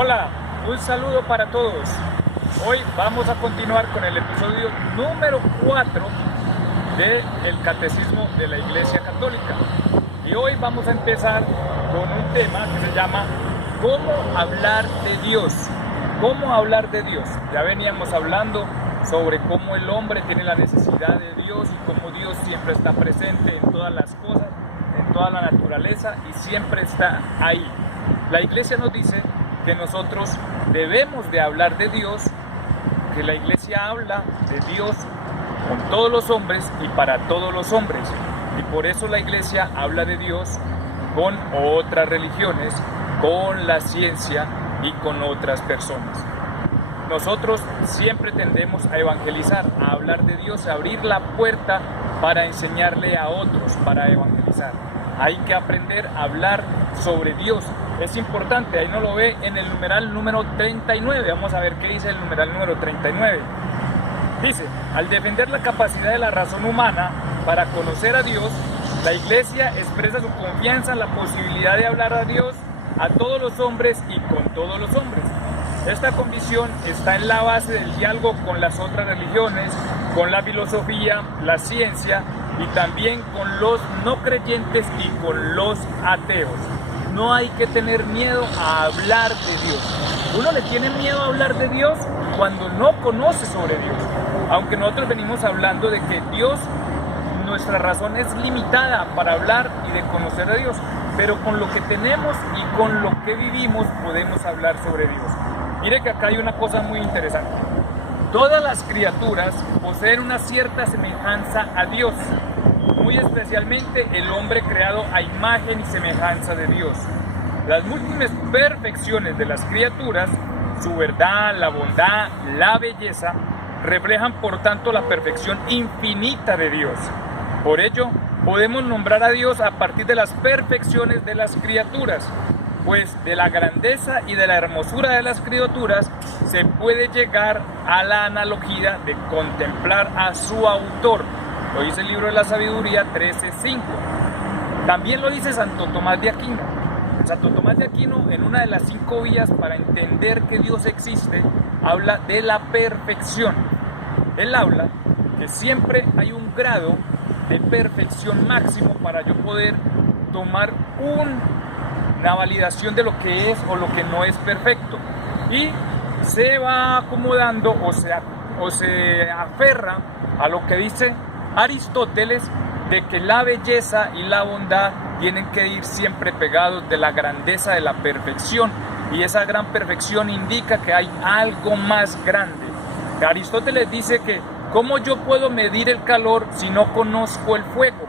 Hola, un saludo para todos. Hoy vamos a continuar con el episodio número 4 del Catecismo de la Iglesia Católica. Y hoy vamos a empezar con un tema que se llama ¿Cómo hablar de Dios? ¿Cómo hablar de Dios? Ya veníamos hablando sobre cómo el hombre tiene la necesidad de Dios y cómo Dios siempre está presente en todas las cosas, en toda la naturaleza y siempre está ahí. La Iglesia nos dice que nosotros debemos de hablar de Dios, que la Iglesia habla de Dios con todos los hombres y para todos los hombres. Y por eso la Iglesia habla de Dios con otras religiones, con la ciencia y con otras personas. Nosotros siempre tendemos a evangelizar, a hablar de Dios, a abrir la puerta para enseñarle a otros, para evangelizar. Hay que aprender a hablar sobre Dios. Es importante, ahí no lo ve en el numeral número 39. Vamos a ver qué dice el numeral número 39. Dice, al defender la capacidad de la razón humana para conocer a Dios, la Iglesia expresa su confianza en la posibilidad de hablar a Dios a todos los hombres y con todos los hombres. Esta convicción está en la base del diálogo con las otras religiones, con la filosofía, la ciencia y también con los no creyentes y con los ateos. No hay que tener miedo a hablar de Dios. Uno le tiene miedo a hablar de Dios cuando no conoce sobre Dios. Aunque nosotros venimos hablando de que Dios, nuestra razón es limitada para hablar y de conocer a Dios, pero con lo que tenemos y con lo que vivimos podemos hablar sobre Dios. Mire que acá hay una cosa muy interesante. Todas las criaturas poseen una cierta semejanza a Dios, muy especialmente el hombre creado a imagen y semejanza de Dios. Las múltiples perfecciones de las criaturas, su verdad, la bondad, la belleza, reflejan por tanto la perfección infinita de Dios. Por ello, podemos nombrar a Dios a partir de las perfecciones de las criaturas, pues de la grandeza y de la hermosura de las criaturas se puede llegar a la analogía de contemplar a su autor. Lo dice el libro de la Sabiduría 13:5. También lo dice Santo Tomás de Aquino. Santo Tomás de Aquino, en una de las 5 vías para entender que Dios existe, habla de la perfección. Él habla que siempre hay un grado de perfección máximo para yo poder tomar una validación de lo que es o lo que no es perfecto. Y se va acomodando o se aferra a lo que dice Aristóteles, de que la belleza y la bondad tienen que ir siempre pegados de la grandeza de la perfección, y esa gran perfección indica que hay algo más grande. Aristóteles dice que ¿cómo yo puedo medir el calor si no conozco el fuego?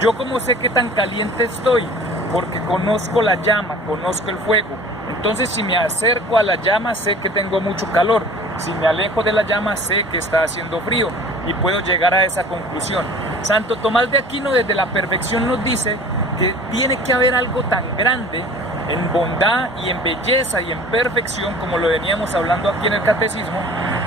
Yo cómo sé qué tan caliente estoy, porque conozco la llama, conozco el fuego. Entonces si me acerco a la llama sé que tengo mucho calor, si me alejo de la llama sé que está haciendo frío, y puedo llegar a esa conclusión. Santo Tomás de Aquino desde la perfección nos dice que tiene que haber algo tan grande en bondad y en belleza y en perfección, como lo veníamos hablando aquí en el Catecismo,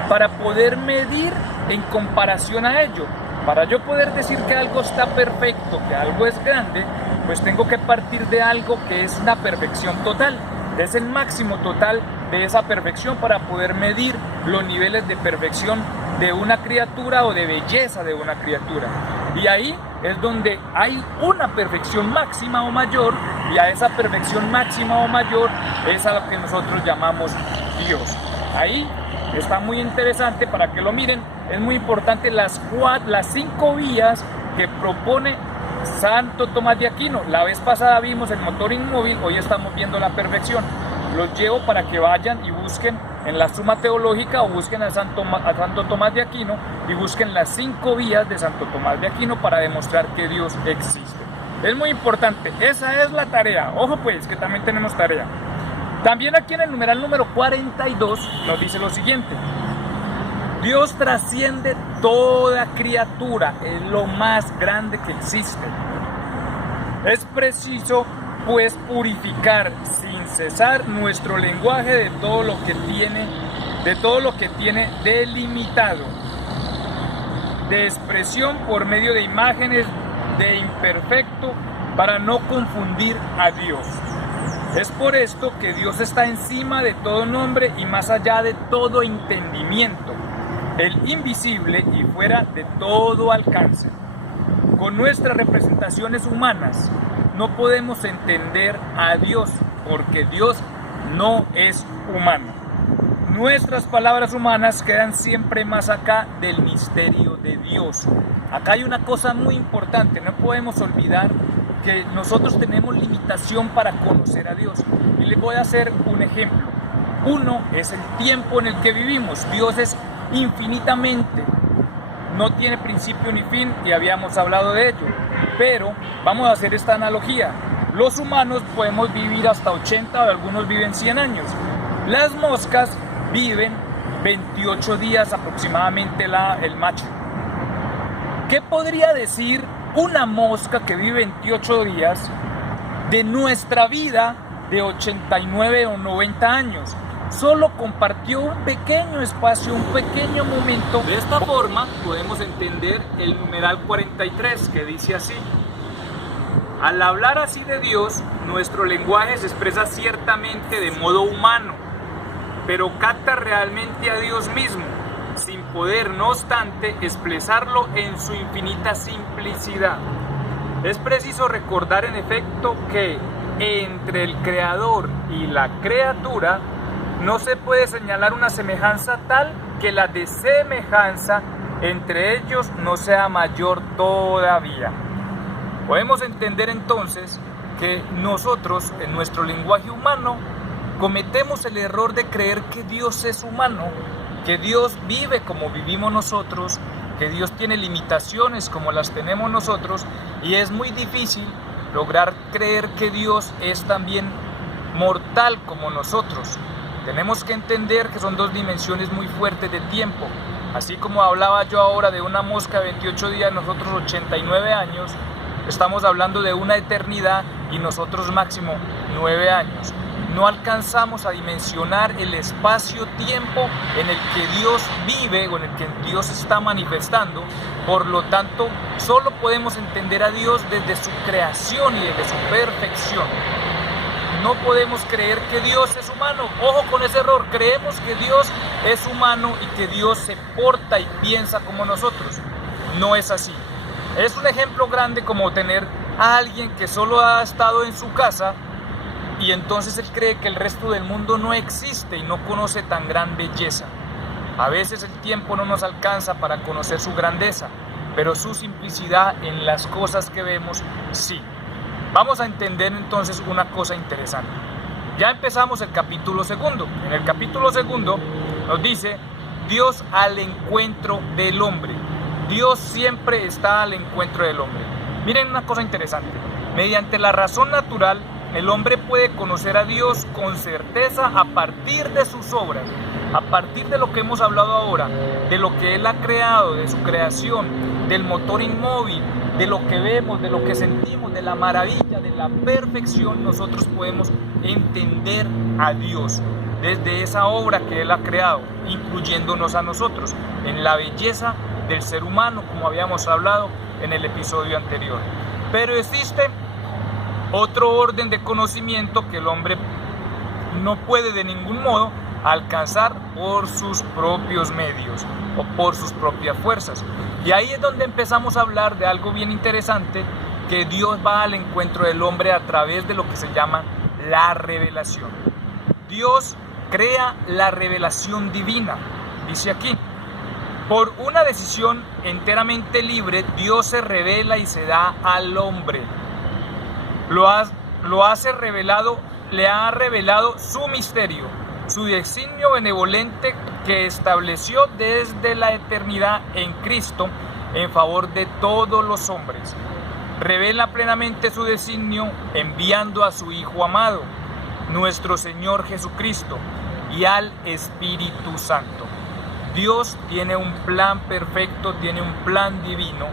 para poder medir en comparación a ello. Para yo poder decir que algo está perfecto, que algo es grande, pues tengo que partir de algo que es una perfección total. Es el máximo total de esa perfección para poder medir los niveles de perfección de una criatura o de belleza de una criatura. Y ahí es donde hay una perfección máxima o mayor, y a esa perfección máxima o mayor es a lo que nosotros llamamos Dios. Ahí está muy interesante para que lo miren. Es muy importante las 5 vías que propone Santo Tomás de Aquino. La vez pasada vimos el motor inmóvil, hoy estamos viendo la perfección. Los llevo para que vayan y busquen en la Suma Teológica o busquen a Santo Tomás de Aquino y busquen las 5 vías de Santo Tomás de Aquino para demostrar que Dios existe. Es muy importante, esa es la tarea. Ojo pues, que también tenemos tarea. También aquí en el numeral número 42 nos dice lo siguiente: Dios trasciende toda criatura, es lo más grande que existe. Es preciso pues purificar sin cesar nuestro lenguaje de todo lo que tiene delimitado de expresión por medio de imágenes de imperfecto, para no confundir a Dios. Es por esto que Dios está encima de todo nombre y más allá de todo entendimiento, del invisible y fuera de todo alcance. Con nuestras representaciones humanas no podemos entender a Dios, porque Dios no es humano. Nuestras palabras humanas quedan siempre más acá del misterio de Dios. Acá hay una cosa muy importante, no podemos olvidar que nosotros tenemos limitación para conocer a Dios. Y les voy a hacer un ejemplo. Uno es el tiempo en el que vivimos. Dios es infinitamente, no tiene principio ni fin, y habíamos hablado de ello. Pero vamos a hacer esta analogía. Los humanos podemos vivir hasta 80 o algunos viven 100 años. Las moscas viven 28 días aproximadamente el macho. ¿Qué podría decir una mosca que vive 28 días de nuestra vida de 89 o 90 años? Solo compartió un pequeño espacio, un pequeño momento. De esta forma podemos entender el numeral 43, que dice así: al hablar así de Dios, nuestro lenguaje se expresa ciertamente de modo humano, pero capta realmente a Dios mismo, sin poder, no obstante, expresarlo en su infinita simplicidad. Es preciso recordar en efecto que entre el Creador y la criatura no se puede señalar una semejanza tal que la desemejanza entre ellos no sea mayor todavía. Podemos entender entonces que nosotros, en nuestro lenguaje humano, cometemos el error de creer que Dios es humano, que Dios vive como vivimos nosotros, que Dios tiene limitaciones como las tenemos nosotros, y es muy difícil lograr creer que Dios es también mortal como nosotros. Tenemos que entender que son dos dimensiones muy fuertes de tiempo. Así como hablaba yo ahora de una mosca de 28 días, nosotros 89 años, estamos hablando de una eternidad y nosotros máximo 9 años. No alcanzamos a dimensionar el espacio-tiempo en el que Dios vive o en el que Dios está manifestando. Por lo tanto, solo podemos entender a Dios desde su creación y desde su perfección. No podemos creer que Dios es humano. Ojo con ese error. Creemos que Dios es humano y que Dios se porta y piensa como nosotros. No es así. Es un ejemplo grande como tener a alguien que solo ha estado en su casa y entonces él cree que el resto del mundo no existe y no conoce tan gran belleza. A veces el tiempo no nos alcanza para conocer su grandeza, pero su simplicidad en las cosas que vemos sí. Vamos a entender entonces una cosa interesante. Ya empezamos el capítulo segundo. En el capítulo segundo nos dice Dios al encuentro del hombre. Dios siempre está al encuentro del hombre. Miren una cosa interesante. Mediante la razón natural, el hombre puede conocer a Dios con certeza a partir de sus obras, a partir de lo que hemos hablado ahora, de lo que Él ha creado, de su creación, del motor inmóvil, de lo que vemos, de lo que sentimos, de la maravilla, de la perfección. Nosotros podemos entender a Dios desde esa obra que Él ha creado, incluyéndonos a nosotros en la belleza del ser humano, como habíamos hablado en el episodio anterior. Pero existe otro orden de conocimiento que el hombre no puede de ningún modo alcanzar por sus propios medios o por sus propias fuerzas. Y ahí es donde empezamos a hablar de algo bien interesante, que Dios va al encuentro del hombre a través de lo que se llama la revelación. Dios crea la revelación divina, dice aquí. Por una decisión enteramente libre, Dios se revela y se da al hombre. Le ha revelado su misterio, su designio benevolente que estableció desde la eternidad en Cristo en favor de todos los hombres. Revela plenamente su designio enviando a su Hijo amado, nuestro Señor Jesucristo, y al Espíritu Santo. Dios tiene un plan perfecto, tiene un plan divino,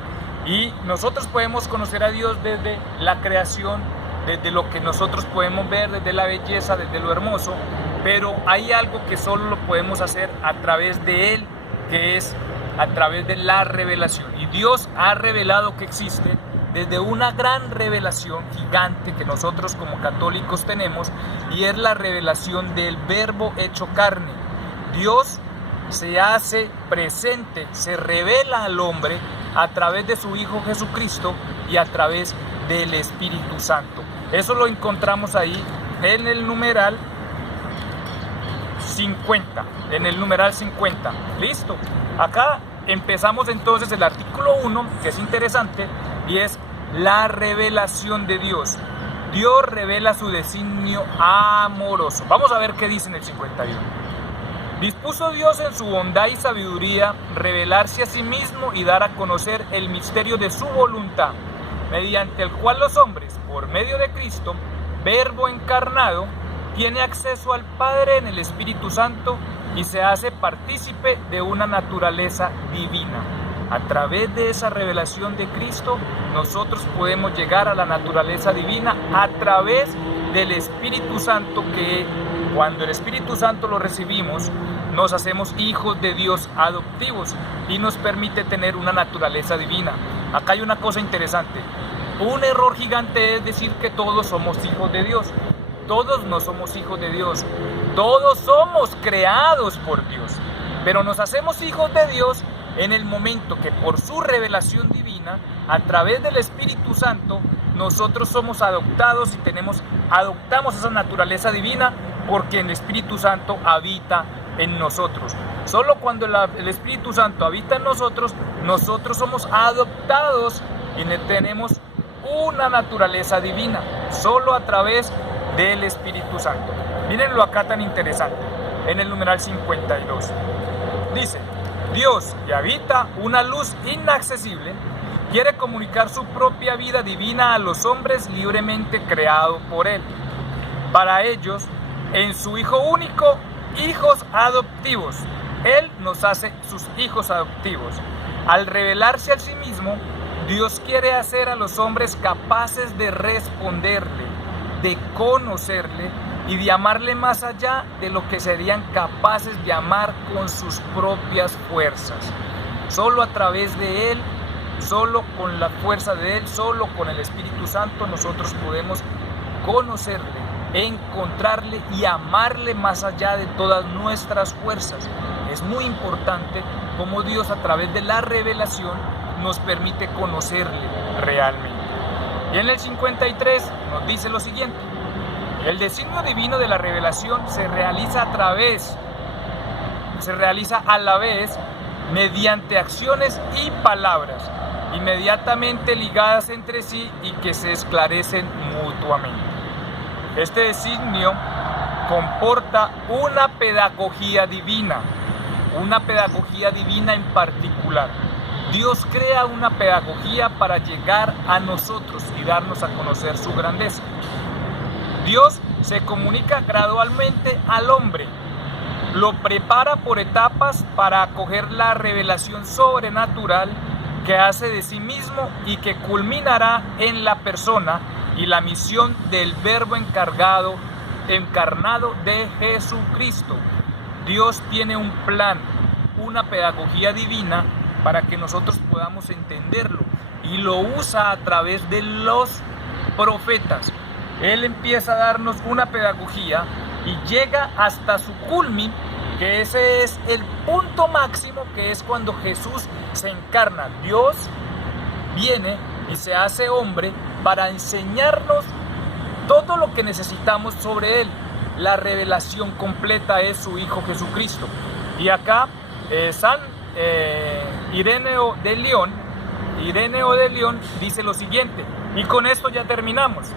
y nosotros podemos conocer a Dios desde la creación, desde lo que nosotros podemos ver, desde la belleza, desde lo hermoso, pero hay algo que solo lo podemos hacer a través de Él, que es a través de la revelación. Y Dios ha revelado que existe desde una gran revelación gigante que nosotros como católicos tenemos, y es la revelación del Verbo hecho carne. Dios se hace presente, se revela al hombre a través de su Hijo Jesucristo y a través del Espíritu Santo. Eso lo encontramos ahí en el numeral 50, listo. Acá empezamos entonces el artículo 1, que es interesante, y es la revelación de Dios. Dios revela su designio amoroso. Vamos a ver qué dice en el 51. Dispuso Dios en su bondad y sabiduría revelarse a sí mismo y dar a conocer el misterio de su voluntad, mediante el cual los hombres, por medio de Cristo, Verbo encarnado, tiene acceso al Padre en el Espíritu Santo y se hace partícipe de una naturaleza divina. A través de esa revelación de Cristo, nosotros podemos llegar a la naturaleza divina a través del Espíritu Santo, que cuando el Espíritu Santo lo recibimos, nos hacemos hijos de Dios adoptivos y nos permite tener una naturaleza divina. Acá hay una cosa interesante. Un error gigante es decir que todos somos hijos de Dios. Todos no somos hijos de Dios. Todos somos creados por Dios. Pero nos hacemos hijos de Dios en el momento que por su revelación divina, a través del Espíritu Santo, nosotros somos adoptados y adoptamos esa naturaleza divina, porque el Espíritu Santo habita en nosotros. Solo cuando el Espíritu Santo habita en nosotros, nosotros somos adoptados y tenemos una naturaleza divina, solo a través del Espíritu Santo. Mírenlo acá tan interesante, en el numeral 52. Dice: Dios, que habita una luz inaccesible, quiere comunicar su propia vida divina a los hombres libremente creados por Él. Para ellos, en su Hijo único, hijos adoptivos. Él nos hace sus hijos adoptivos. Al revelarse a sí mismo, Dios quiere hacer a los hombres capaces de responderle, de conocerle y de amarle más allá de lo que serían capaces de amar con sus propias fuerzas. Solo a través de Él, solo con la fuerza de Él, solo con el Espíritu Santo nosotros podemos conocerle, encontrarle y amarle más allá de todas nuestras fuerzas. Es muy importante cómo Dios, a través de la revelación, nos permite conocerle realmente. Y en el 53 nos dice lo siguiente: el designio divino de la revelación se realiza a la vez mediante acciones y palabras inmediatamente ligadas entre sí y que se esclarecen mutuamente. Este designio comporta una pedagogía divina en particular. Dios crea una pedagogía para llegar a nosotros y darnos a conocer su grandeza. Dios se comunica gradualmente al hombre, lo prepara por etapas para acoger la revelación sobrenatural que hace de sí mismo y que culminará en la persona y la misión del Verbo encarnado de Jesucristo. Dios tiene un plan, una pedagogía divina para que nosotros podamos entenderlo, y lo usa a través de los profetas. Él empieza a darnos una pedagogía y llega hasta su culmin, que ese es el punto máximo, que es cuando Jesús se encarna. Dios viene y se hace hombre para enseñarnos todo lo que necesitamos sobre Él. La revelación completa es su Hijo Jesucristo. Y acá San Ireneo de León dice lo siguiente, y con esto ya terminamos.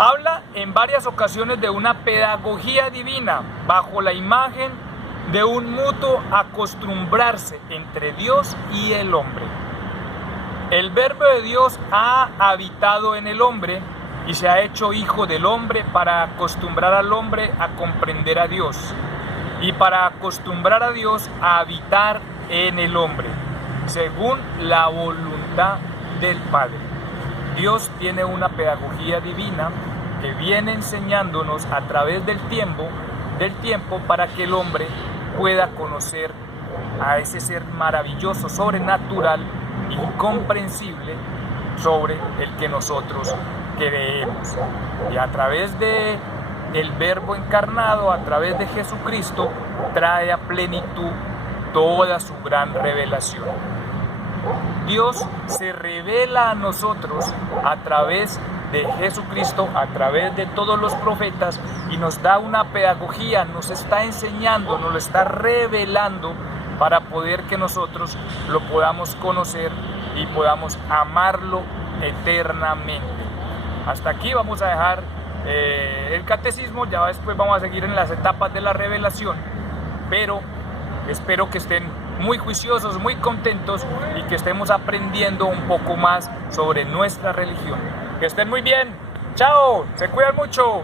Habla en varias ocasiones de una pedagogía divina bajo la imagen de un mutuo acostumbrarse entre Dios y el hombre. El Verbo de Dios ha habitado en el hombre y se ha hecho hijo del hombre para acostumbrar al hombre a comprender a Dios y para acostumbrar a Dios a habitar en el hombre, según la voluntad del Padre. Dios tiene una pedagogía divina que viene enseñándonos a través del tiempo para que el hombre pueda conocer a ese ser maravilloso, sobrenatural, incomprensible, sobre el que nosotros creemos. Y a través del Verbo encarnado, a través de Jesucristo, trae a plenitud toda su gran revelación. Dios se revela a nosotros a través de Jesucristo, a través de todos los profetas, y nos da una pedagogía, nos está enseñando, nos lo está revelando para poder que nosotros lo podamos conocer y podamos amarlo eternamente. Hasta aquí vamos a dejar el catecismo, ya después vamos a seguir en las etapas de la revelación, pero espero que estén muy juiciosos, muy contentos y que estemos aprendiendo un poco más sobre nuestra religión. Que estén muy bien. Chao, se cuidan mucho.